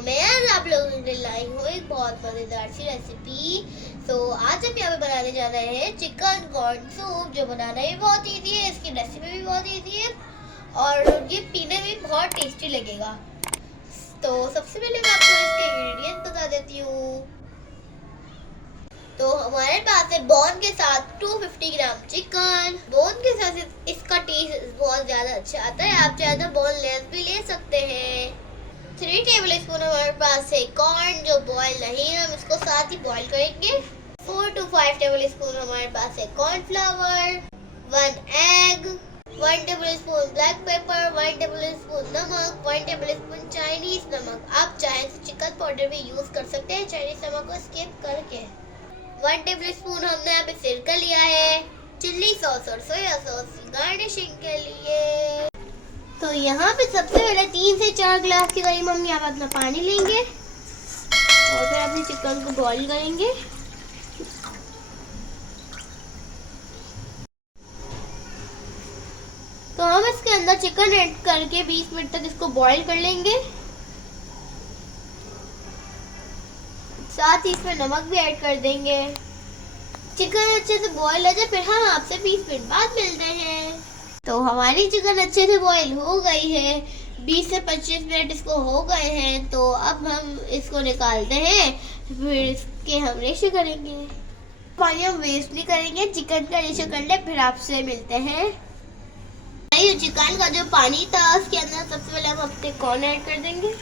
मैं आज आप लोगों के लिए लाई हूँ एक बहुत मज़ेदार सी रेसिपी। आज हम यहाँ पे बनाने जा रहे हैं चिकन कॉर्न सूप, जो बनाना भी बहुत इजी है, इसकी रेसिपी भी बहुत इजी है और ये पीने में बहुत टेस्टी लगेगा। तो सबसे पहले मैं आपको इसके इंग्रेडिएंट्स बता देती हूँ। तो हमारे पास है बोन के साथ 250 ग्राम चिकन। बोन के साथ इसका टेस्ट बहुत ज़्यादा अच्छा आता है, आप चाहे तो बोनलेस भी ले सकते हैं। 3 टेबल स्पून हमारे पास है कॉर्न, जो बॉयल नहीं है, हम इसको साथ ही बॉयल करेंगे। 4 to 5 टेबल स्पून हमारे पास है cornflour, 1 egg, 1 table spoon black pepper, 1 table spoon नमक, 1 टेबल स्पून चाइनीज नमक। आप चाहे तो चिकन पाउडर भी यूज कर सकते हैं चाइनीज नमक को स्किप करके। 1 टेबल स्पून हमने यहाँ पे सिरका लिया है, चिल्ली सॉस और सोया सॉस गार्निशिंग के लिए। तो यहाँ पे सबसे पहले 3 से 4 गिलास के करीब हम यहाँ पे अपना पानी लेंगे और फिर अपने चिकन को बॉईल करेंगे। तो हम इसके अंदर चिकन ऐड करके 20 मिनट तक इसको बॉईल कर लेंगे। साथ ही इसमें नमक भी ऐड कर देंगे। चिकन अच्छे से बॉईल हो जाए फिर हम आपसे 20 मिनट बाद मिलते हैं। तो हमारी चिकन अच्छे से बॉईल हो गई है, 20 से 25 मिनट इसको हो गए हैं। तो अब हम इसको निकालते हैं, फिर इसके हम रेशो करेंगे। पानी हम वेस्ट नहीं करेंगे, चिकन का रेशो कर ले फिर आपसे मिलते हैं। ये चिकन का जो पानी था उसके अंदर सबसे पहले हम अपने कॉर्न ऐड कर देंगे।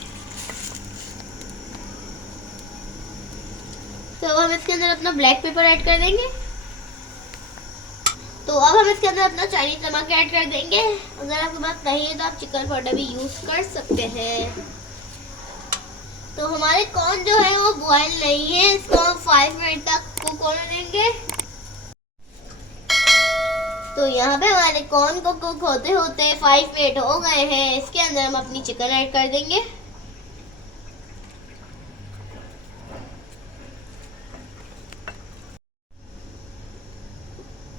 तो हम इसके अंदर अपना ब्लैक पेपर ऐड कर देंगे। तो अब हम इसके अंदर अपना चाइनीज नमक ऐड कर देंगे। अगर आपके पास नहीं है तो आप चिकन पाउडर भी यूज कर सकते हैं। तो हमारे कॉर्न जो है वो बॉयल नहीं है, इसको हम 5 मिनट तक कुक होने देंगे। तो यहाँ पे हमारे कॉर्न को कुक होते होते 5 मिनट हो गए हैं। इसके अंदर हम अपनी चिकन ऐड कर देंगे।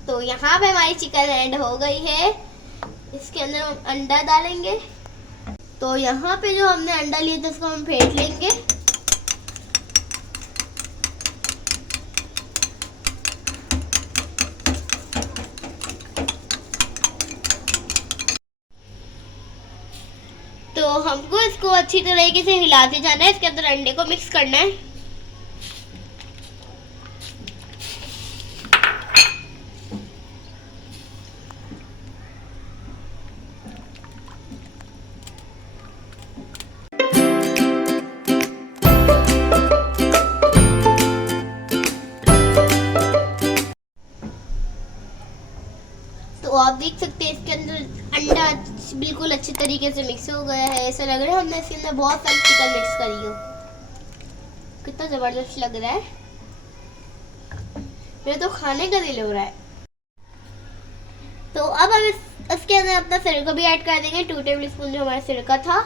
तो यहाँ पे हमारी चिकन ऐड हो गई है, इसके अंदर हम अंडा डालेंगे। तो यहाँ पे जो हमने अंडा लिया था उसको हम फेंट लेंगे। तो हमको इसको अच्छी तरीके से हिलाते जाना है, इसके अंदर अंडे को मिक्स करना है। तो आप देख सकते हैं इसके अंदर अंडा बिल्कुल अच्छे तरीके से मिक्स हो गया है। ऐसा लग रहा है हमने इसके अंदर बहुत सारी चिकन मिक्स करी हो। कितना जबरदस्त लग रहा है, मेरे तो खाने का दिल हो रहा है। तो अब हम इसके अंदर अपना सिरका भी ऐड कर देंगे, 2 टेबल स्पून जो हमारा सिरका था।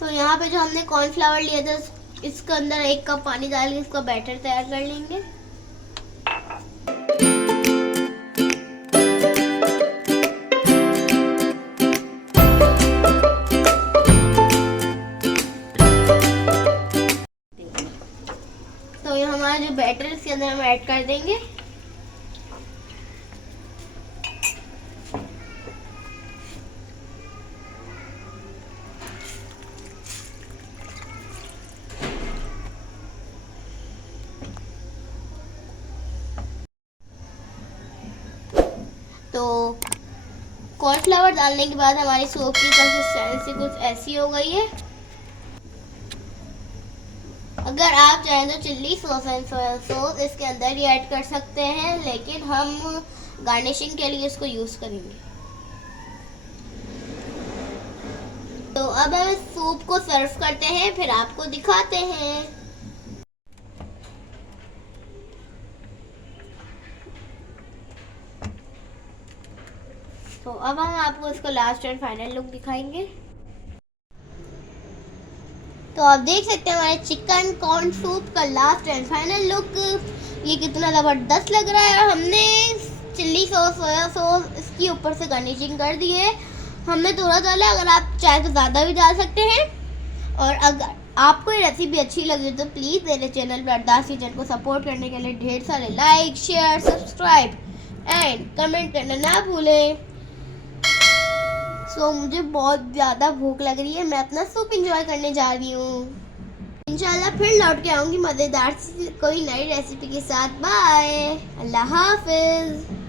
तो यहाँ पे जो हमने कॉर्नफ्लावर लिया था इसके अंदर 1 कप पानी डाल के इसका बैटर तैयार कर लेंगे। तो ये हमारा जो बैटर इसके अंदर हम ऐड कर देंगे। तो कॉर्नफ्लावर डालने के बाद हमारी सूप की कंसिस्टेंसी कुछ ऐसी हो गई है। अगर आप चाहें तो chilli sauce and soya sauce इसके अंदर ही ऐड कर सकते हैं, लेकिन हम गार्निशिंग के लिए इसको यूज करेंगे। तो अब हम सूप को सर्व करते हैं, फिर आपको दिखाते हैं। तो अब हम आपको इसको लास्ट एंड फाइनल लुक दिखाएंगे। तो आप देख सकते हैं हमारे चिकन कॉर्न सूप का लास्ट एंड फाइनल लुक, ये कितना ज़बरदस्त लग रहा है। और हमने चिल्ली सॉस, सोया सॉस इसकी ऊपर से गार्निशिंग कर दी है। हमने थोड़ा डाला, अगर आप चाहे तो ज़्यादा भी डाल सकते हैं। और अगर आपको ये रेसिपी अच्छी लगी तो प्लीज़ मेरे चैनल पर अरदास किचन को सपोर्ट करने के लिए ढेर सारे like, share, subscribe and comment करना ना भूलें। सो मुझे बहुत ज़्यादा भूख लग रही है, मैं अपना सूप इंजॉय करने जा रही हूँ। इंशाल्लाह फिर लौट के आऊँगी मज़ेदार कोई नई रेसिपी के साथ। बाय, अल्लाह हाफिज़।